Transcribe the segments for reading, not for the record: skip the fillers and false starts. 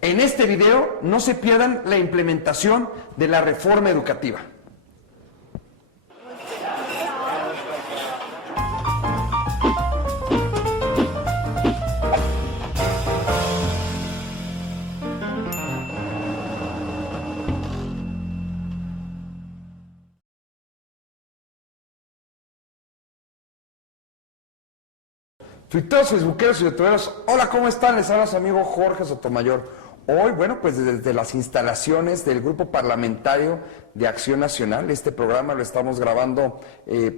En este video no se pierdan la implementación de la reforma educativa. Tuiteros, facebookeros y youtuberos, hola, ¿cómo están? Les habla su amigo Jorge Sotomayor. Hoy, bueno, pues desde las instalaciones del Grupo Parlamentario de Acción Nacional, este programa lo estamos grabando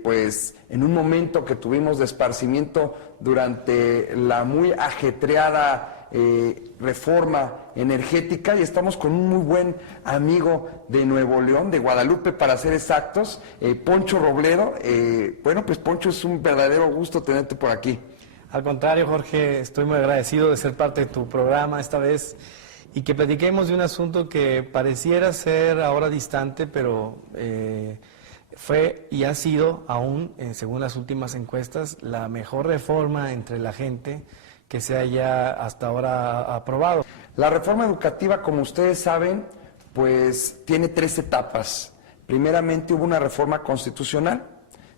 pues en un momento que tuvimos de esparcimiento durante la muy ajetreada reforma energética, y estamos con un muy buen amigo de Nuevo León, de Guadalupe para ser exactos, Poncho Robledo. Bueno, pues Poncho, es un verdadero gusto tenerte por aquí. Al contrario, Jorge, estoy muy agradecido de ser parte de tu programa esta vez y que platiquemos de un asunto que pareciera ser ahora distante, pero fue y ha sido aún, según las últimas encuestas, la mejor reforma entre la gente que se haya hasta ahora aprobado. La reforma educativa, como ustedes saben, pues tiene 3 etapas. Primeramente hubo una reforma constitucional,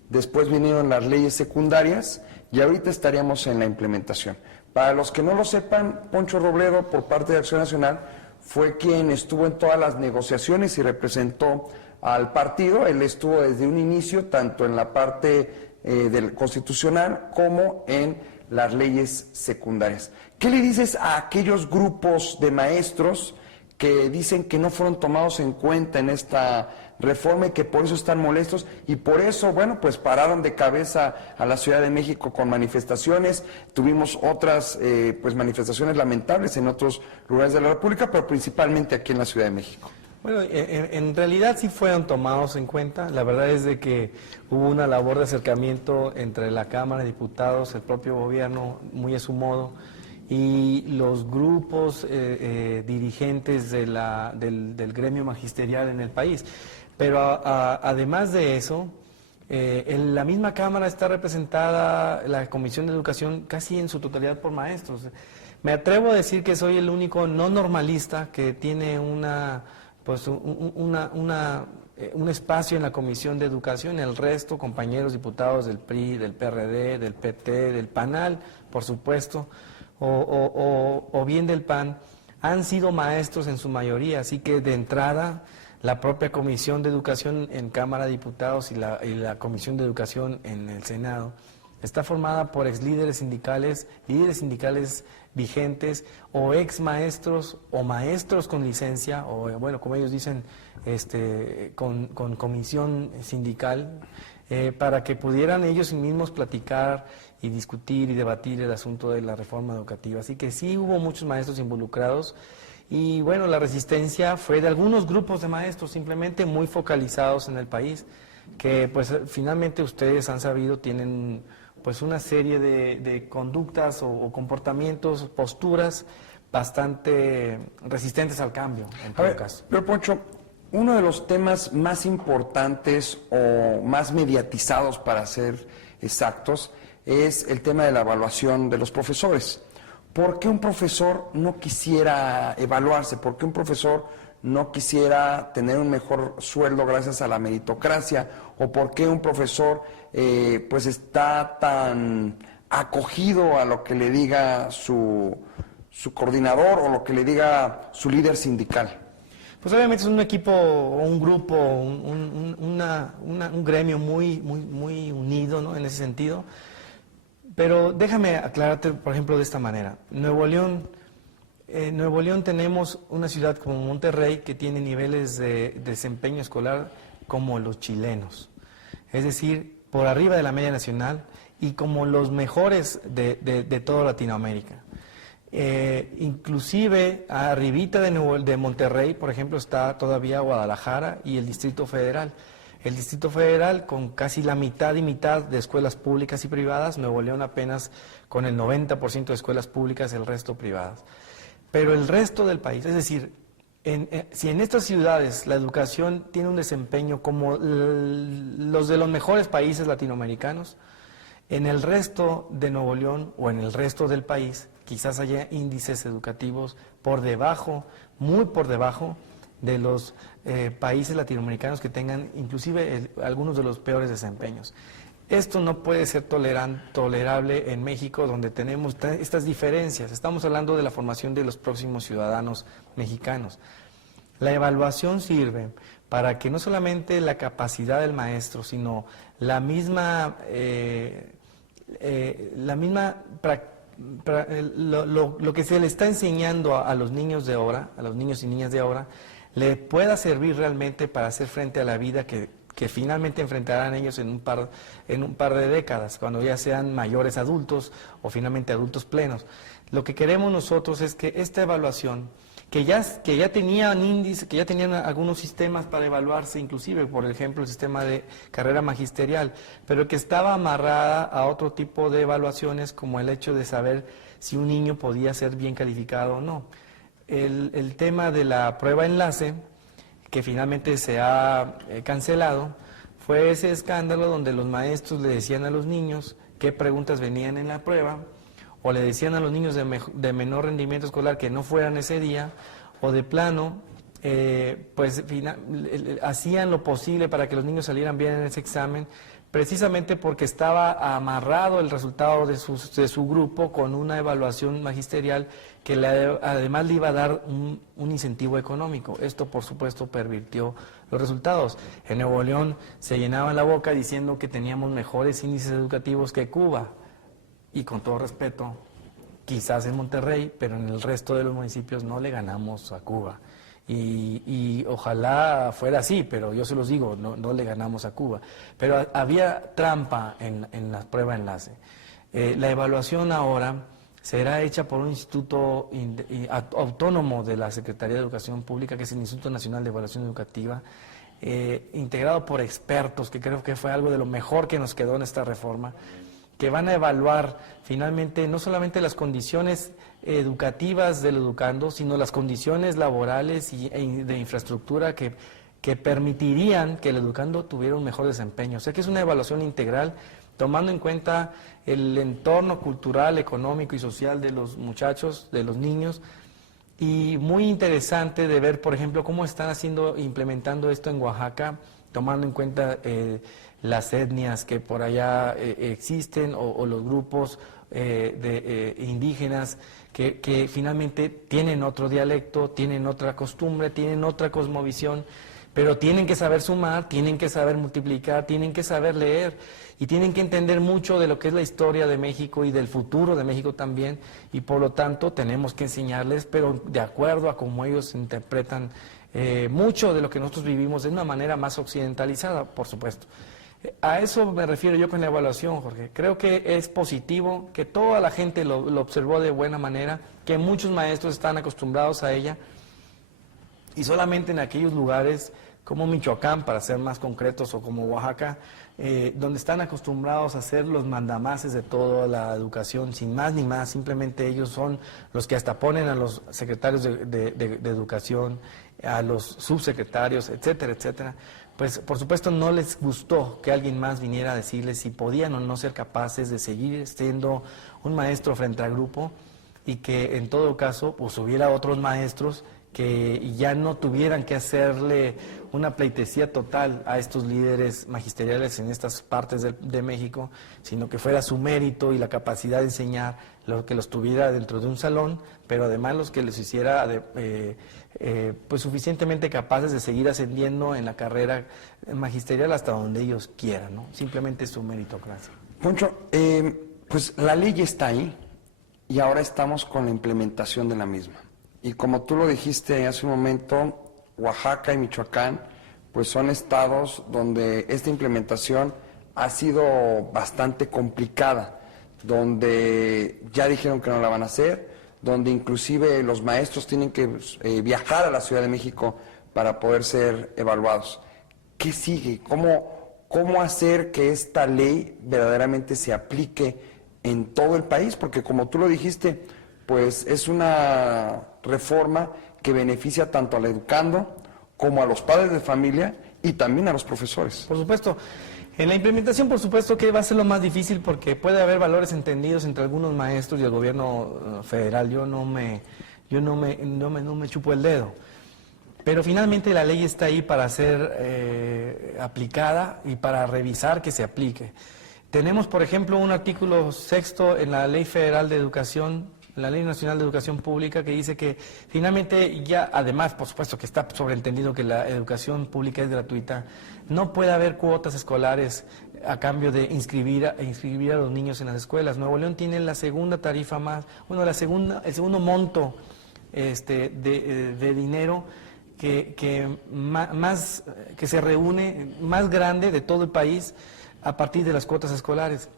después vinieron las leyes secundarias y ahorita estaríamos en la implementación. Para los que no lo sepan, Poncho Robledo, por parte de Acción Nacional, fue quien estuvo en todas las negociaciones y representó al partido. Él estuvo desde un inicio, tanto en la parte del constitucional como en las leyes secundarias. ¿Qué le dices a aquellos grupos de maestros que dicen que no fueron tomados en cuenta en esta reforma y que por eso están molestos y por eso, bueno, pues pararon de cabeza a la Ciudad de México con manifestaciones? Tuvimos otras pues manifestaciones lamentables en otros lugares de la República, pero principalmente aquí en la Ciudad de México. Bueno, en realidad sí fueron tomados en cuenta. La verdad es de que hubo una labor de acercamiento entre la Cámara de Diputados, el propio gobierno, muy a su modo, y los grupos dirigentes de del gremio magisterial en el país. Pero además de eso, en la misma Cámara está representada la Comisión de Educación casi en su totalidad por maestros. Me atrevo a decir que soy el único no normalista que tiene un espacio en la Comisión de Educación. El resto, compañeros diputados del PRI, del PRD, del PT, del PANAL, por supuesto, o bien del PAN, han sido maestros en su mayoría, así que de entrada la propia Comisión de Educación en Cámara de Diputados y la Comisión de Educación en el Senado está formada por líderes sindicales vigentes, o ex maestros o maestros con licencia, o bueno, como ellos dicen, con comisión sindical, para que pudieran ellos mismos platicar y discutir y debatir el asunto de la reforma educativa. Así que sí hubo muchos maestros involucrados. Y bueno, la resistencia fue de algunos grupos de maestros simplemente muy focalizados en el país, que pues finalmente ustedes han sabido tienen pues una serie de conductas o comportamientos, posturas bastante resistentes al cambio, en todo caso. Pero Poncho, uno de los temas más importantes o más mediatizados, para ser exactos, es el tema de la evaluación de los profesores. ¿Por qué un profesor no quisiera evaluarse? ¿Por qué un profesor no quisiera tener un mejor sueldo gracias a la meritocracia? ¿O por qué un profesor pues está tan acogido a lo que le diga su coordinador o lo que le diga su líder sindical? Pues obviamente es un equipo, un grupo, un gremio muy unido, ¿no?, en ese sentido. Pero déjame aclararte, por ejemplo, de esta manera. Nuevo León tenemos una ciudad como Monterrey que tiene niveles de desempeño escolar como los chilenos. Es decir, por arriba de la media nacional y como los mejores de toda Latinoamérica. Inclusive arribita de Monterrey, por ejemplo, está todavía Guadalajara y el Distrito Federal. El Distrito Federal con casi la mitad y mitad de escuelas públicas y privadas, Nuevo León apenas con el 90% de escuelas públicas, el resto privadas. Pero el resto del país, es decir, si en estas ciudades la educación tiene un desempeño como los de los mejores países latinoamericanos, en el resto de Nuevo León o en el resto del país quizás haya índices educativos por debajo, muy por debajo de los países latinoamericanos que tengan inclusive algunos de los peores desempeños. Esto no puede ser tolerable en México, donde tenemos estas diferencias. Estamos hablando de la formación de los próximos ciudadanos mexicanos. La evaluación sirve para que no solamente la capacidad del maestro, sino lo que se le está enseñando a los niños de ahora, a los niños y niñas de ahora, le pueda servir realmente para hacer frente a la vida que finalmente enfrentarán ellos en un par de décadas, cuando ya sean mayores adultos o finalmente adultos plenos. Lo que queremos nosotros es que esta evaluación, que ya tenían índices, que ya tenían algunos sistemas para evaluarse, inclusive, por ejemplo, el sistema de carrera magisterial, pero que estaba amarrada a otro tipo de evaluaciones, como el hecho de saber si un niño podía ser bien calificado o no. El tema de la prueba enlace, que finalmente se ha cancelado, fue ese escándalo donde los maestros le decían a los niños qué preguntas venían en la prueba, o le decían a los niños de menor rendimiento escolar que no fueran ese día, o de plano, hacían lo posible para que los niños salieran bien en ese examen, precisamente porque estaba amarrado el resultado de su grupo con una evaluación magisterial que además le iba a dar un incentivo económico. Esto, por supuesto, pervirtió los resultados. En Nuevo León se llenaban la boca diciendo que teníamos mejores índices educativos que Cuba. Y con todo respeto, quizás en Monterrey, pero en el resto de los municipios no le ganamos a Cuba. Y ojalá fuera así, pero yo se los digo, no le ganamos a Cuba. Pero había trampa en la prueba enlace. La evaluación ahora será hecha por un instituto autónomo de la Secretaría de Educación Pública, que es el Instituto Nacional de Evaluación Educativa, integrado por expertos, que creo que fue algo de lo mejor que nos quedó en esta reforma, que van a evaluar finalmente no solamente las condiciones educativas del educando, sino las condiciones laborales y de infraestructura que permitirían que el educando tuviera un mejor desempeño. O sea que es una evaluación integral, tomando en cuenta el entorno cultural, económico y social de los muchachos, de los niños, y muy interesante de ver, por ejemplo, cómo están implementando esto en Oaxaca, tomando en cuenta las etnias que por allá existen o los grupos indígenas que finalmente tienen otro dialecto, tienen otra costumbre, tienen otra cosmovisión, pero tienen que saber sumar, tienen que saber multiplicar, tienen que saber leer y tienen que entender mucho de lo que es la historia de México y del futuro de México también, y por lo tanto tenemos que enseñarles, pero de acuerdo a cómo ellos interpretan mucho de lo que nosotros vivimos de una manera más occidentalizada, por supuesto. A eso me refiero yo con la evaluación, Jorge. Creo que es positivo, que toda la gente lo observó de buena manera, que muchos maestros están acostumbrados a ella, y solamente en aquellos lugares como Michoacán, para ser más concretos, o como Oaxaca, donde están acostumbrados a ser los mandamases de toda la educación, sin más ni más, simplemente ellos son los que hasta ponen a los secretarios de educación, a los subsecretarios, etcétera, etcétera. Pues por supuesto no les gustó que alguien más viniera a decirles si podían o no ser capaces de seguir siendo un maestro frente al grupo, y que en todo caso pues hubiera otros maestros que ya no tuvieran que hacerle una pleitesía total a estos líderes magisteriales en estas partes de México, sino que fuera su mérito y la capacidad de enseñar lo que los tuviera dentro de un salón, pero además los que les hiciera pues suficientemente capaces de seguir ascendiendo en la carrera magisterial hasta donde ellos quieran, ¿no? Simplemente su meritocracia. Poncho, pues la ley está ahí y ahora estamos con la implementación de la misma. Y como tú lo dijiste hace un momento, Oaxaca y Michoacán, pues son estados donde esta implementación ha sido bastante complicada, donde ya dijeron que no la van a hacer, donde inclusive los maestros tienen que viajar a la Ciudad de México para poder ser evaluados. ¿Qué sigue? ¿Cómo hacer que esta ley verdaderamente se aplique en todo el país? Porque como tú lo dijiste, pues es una reforma que beneficia tanto al educando como a los padres de familia y también a los profesores. Por supuesto. En la implementación, por supuesto que va a ser lo más difícil porque puede haber valores entendidos entre algunos maestros y el gobierno federal. Yo no me chupo el dedo. Pero finalmente la ley está ahí para ser aplicada y para revisar que se aplique. Tenemos, por ejemplo, un artículo 6º en la Ley Federal de Educación, la Ley Nacional de Educación Pública, que dice que finalmente ya, además, por supuesto que está sobreentendido que la educación pública es gratuita, no puede haber cuotas escolares a cambio de inscribir a los niños en las escuelas. Nuevo León tiene la segunda tarifa más, bueno, el segundo monto de dinero que se reúne más grande de todo el país a partir de las cuotas escolares.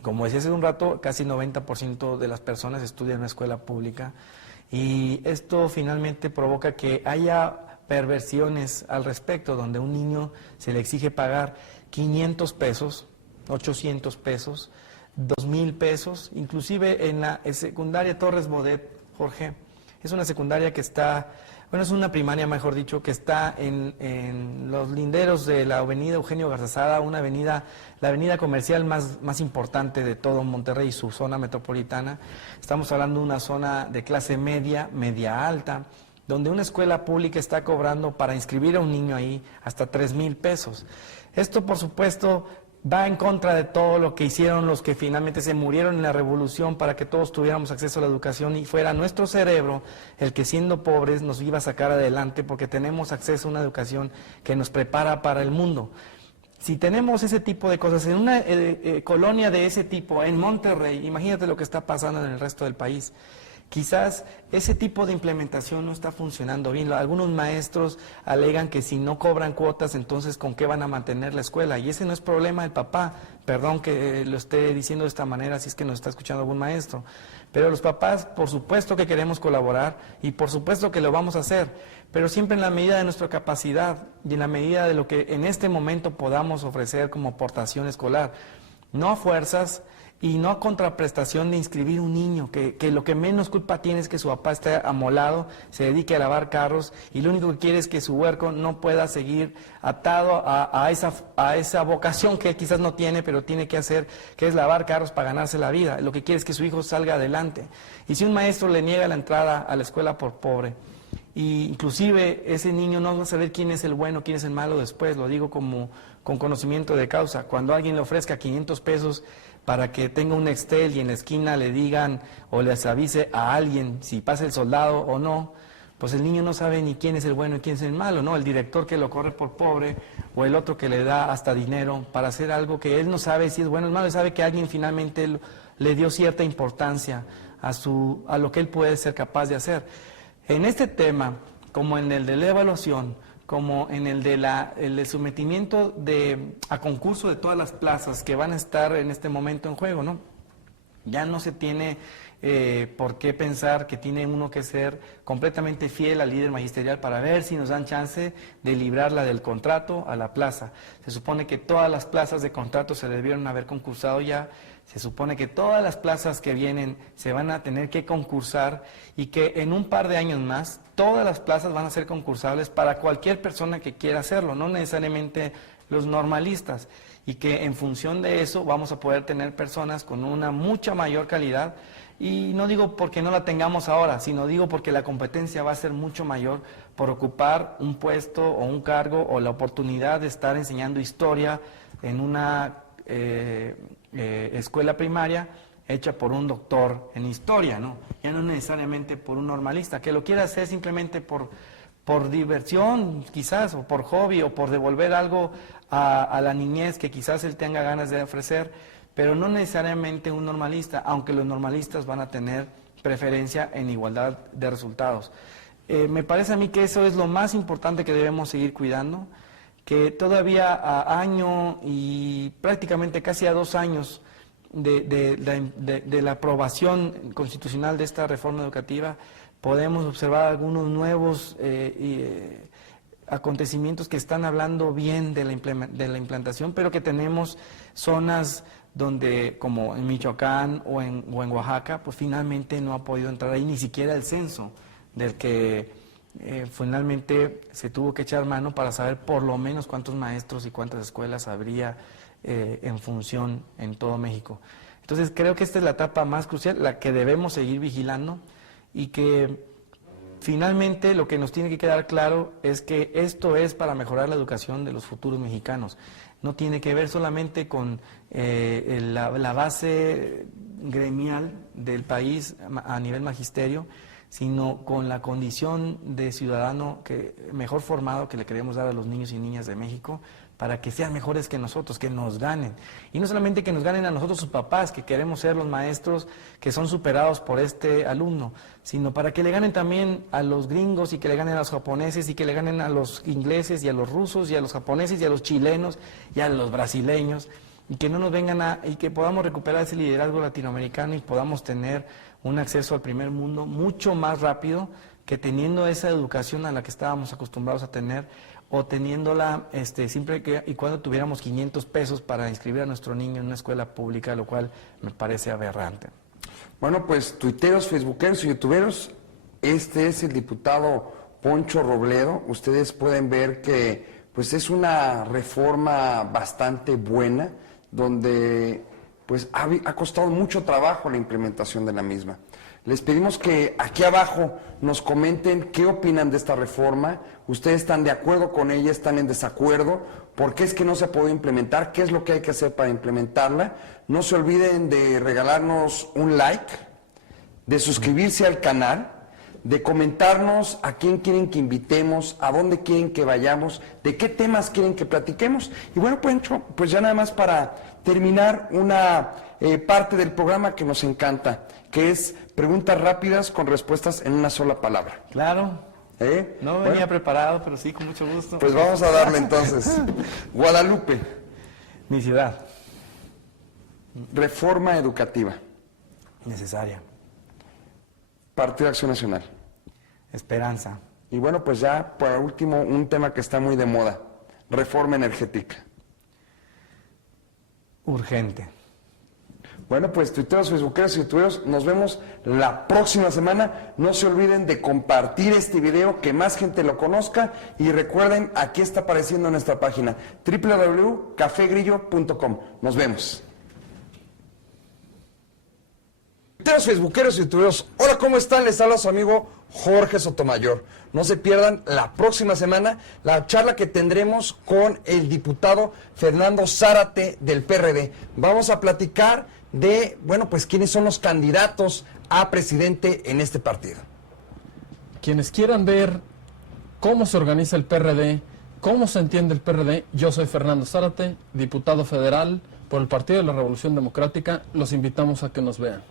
Como decía hace un rato, casi 90% de las personas estudian en una escuela pública y esto finalmente provoca que haya perversiones al respecto, donde a un niño se le exige pagar 500 pesos, 800 pesos, 2,000 pesos, inclusive en la secundaria Torres Bodet, Jorge, es una secundaria que está, bueno, es una primaria, mejor dicho, que está en los linderos de la avenida Eugenio Garzazada, la avenida comercial más importante de todo Monterrey y su zona metropolitana. Estamos hablando de una zona de clase media, media alta, donde una escuela pública está cobrando para inscribir a un niño ahí hasta 3,000 pesos. Esto, por supuesto, va en contra de todo lo que hicieron los que finalmente se murieron en la revolución para que todos tuviéramos acceso a la educación y fuera nuestro cerebro el que, siendo pobres, nos iba a sacar adelante porque tenemos acceso a una educación que nos prepara para el mundo. Si tenemos ese tipo de cosas en una colonia de ese tipo, en Monterrey, imagínate lo que está pasando en el resto del país. Quizás ese tipo de implementación no está funcionando bien. Algunos maestros alegan que si no cobran cuotas, entonces ¿con qué van a mantener la escuela? Y ese no es problema del papá. Perdón que lo esté diciendo de esta manera, si es que nos está escuchando algún maestro. Pero los papás, por supuesto que queremos colaborar y por supuesto que lo vamos a hacer, pero siempre en la medida de nuestra capacidad y en la medida de lo que en este momento podamos ofrecer como aportación escolar. No a fuerzas y no a contraprestación de inscribir un niño, que lo que menos culpa tiene es que su papá esté amolado, se dedique a lavar carros y lo único que quiere es que su huerco no pueda seguir atado a esa vocación que él quizás no tiene, pero tiene que hacer, que es lavar carros para ganarse la vida. Lo que quiere es que su hijo salga adelante. Y si un maestro le niega la entrada a la escuela por pobre, y inclusive ese niño no va a saber quién es el bueno, quién es el malo después, lo digo con conocimiento de causa. Cuando alguien le ofrezca 500 pesos para que tenga un Nextel y en la esquina le digan o les avise a alguien si pasa el soldado o no, pues el niño no sabe ni quién es el bueno y quién es el malo, ¿no? El director que lo corre por pobre o el otro que le da hasta dinero para hacer algo que él no sabe si es bueno o es malo, él sabe que alguien finalmente le dio cierta importancia a lo que él puede ser capaz de hacer. En este tema, como en el de la evaluación, como en el de sometimiento a concurso de todas las plazas que van a estar en este momento en juego, ¿no? Ya no se tiene por qué pensar que tiene uno que ser completamente fiel al líder magisterial para ver si nos dan chance de librarla del contrato a la plaza. Se supone que todas las plazas de contrato se debieron haber concursado ya. Se supone que todas las plazas que vienen se van a tener que concursar y que en un par de años más todas las plazas van a ser concursables para cualquier persona que quiera hacerlo, no necesariamente los normalistas, y que en función de eso vamos a poder tener personas con una mucha mayor calidad, y no digo porque no la tengamos ahora, sino digo porque la competencia va a ser mucho mayor por ocupar un puesto o un cargo o la oportunidad de estar enseñando historia en una escuela primaria hecha por un doctor en historia, ¿no? Ya no necesariamente por un normalista, que lo quiera hacer simplemente por diversión quizás, o por hobby, o por devolver algo a la niñez que quizás él tenga ganas de ofrecer, pero no necesariamente un normalista, aunque los normalistas van a tener preferencia en igualdad de resultados. Me parece a mí que eso es lo más importante que debemos seguir cuidando, que todavía a año y prácticamente casi a 2 años de la aprobación constitucional de esta reforma educativa, podemos observar algunos nuevos acontecimientos que están hablando bien de la implantación, pero que tenemos zonas donde, como en Michoacán o en Oaxaca, pues finalmente no ha podido entrar ahí ni siquiera el censo del que finalmente se tuvo que echar mano para saber por lo menos cuántos maestros y cuántas escuelas habría en función en todo México. Entonces creo que esta es la etapa más crucial, la que debemos seguir vigilando, y que finalmente lo que nos tiene que quedar claro es que esto es para mejorar la educación de los futuros mexicanos. No tiene que ver solamente con la base gremial del país a nivel magisterio, sino con la condición de ciudadano mejor formado que le queremos dar a los niños y niñas de México, para que sean mejores que nosotros, que nos ganen. Y no solamente que nos ganen a nosotros sus papás, que queremos ser los maestros que son superados por este alumno, sino para que le ganen también a los gringos, y que le ganen a los japoneses, y que le ganen a los ingleses, y a los rusos, y a los japoneses, y a los chilenos, y a los brasileños, y que no nos vengan y que podamos recuperar ese liderazgo latinoamericano y podamos tener un acceso al primer mundo mucho más rápido que teniendo esa educación a la que estábamos acostumbrados a tener, o teniéndola siempre y cuando tuviéramos 500 pesos para inscribir a nuestro niño en una escuela pública, lo cual me parece aberrante. Bueno, pues tuiteros, facebookeros y youtuberos, este es el diputado Poncho Robledo. Ustedes pueden ver que pues es una reforma bastante buena, donde pues ha costado mucho trabajo la implementación de la misma. Les pedimos que aquí abajo nos comenten qué opinan de esta reforma. ¿Ustedes están de acuerdo con ella? ¿Están en desacuerdo? ¿Por qué es que no se ha podido implementar? ¿Qué es lo que hay que hacer para implementarla? No se olviden de regalarnos un like, de suscribirse al canal, de comentarnos a quién quieren que invitemos, a dónde quieren que vayamos, de qué temas quieren que platiquemos. Y bueno, pues ya nada más para terminar una parte del programa que nos encanta, que es preguntas rápidas con respuestas en una sola palabra. Claro. No venía preparado, pero sí, con mucho gusto. Pues vamos a darle entonces. Guadalupe. Mi ciudad. Reforma educativa. Necesaria. Partido de Acción Nacional. Esperanza. Y bueno, pues ya por último, un tema que está muy de moda. Reforma energética. Urgente. Bueno, pues tuiteros, facebookeros y youtuberos, nos vemos la próxima semana. No se olviden de compartir este video, que más gente lo conozca, y recuerden, aquí está apareciendo nuestra página www.cafegrillo.com. Nos vemos. Tuiteros, facebookeros y youtuberos, hola, ¿cómo están? Les habla su amigo Jorge Sotomayor. No se pierdan la próxima semana la charla que tendremos con el diputado Fernando Zárate del PRD. Vamos a platicar de, bueno, pues quiénes son los candidatos a presidente en este partido. Quienes quieran ver cómo se organiza el PRD, cómo se entiende el PRD, yo soy Fernando Zárate, diputado federal por el Partido de la Revolución Democrática, los invitamos a que nos vean.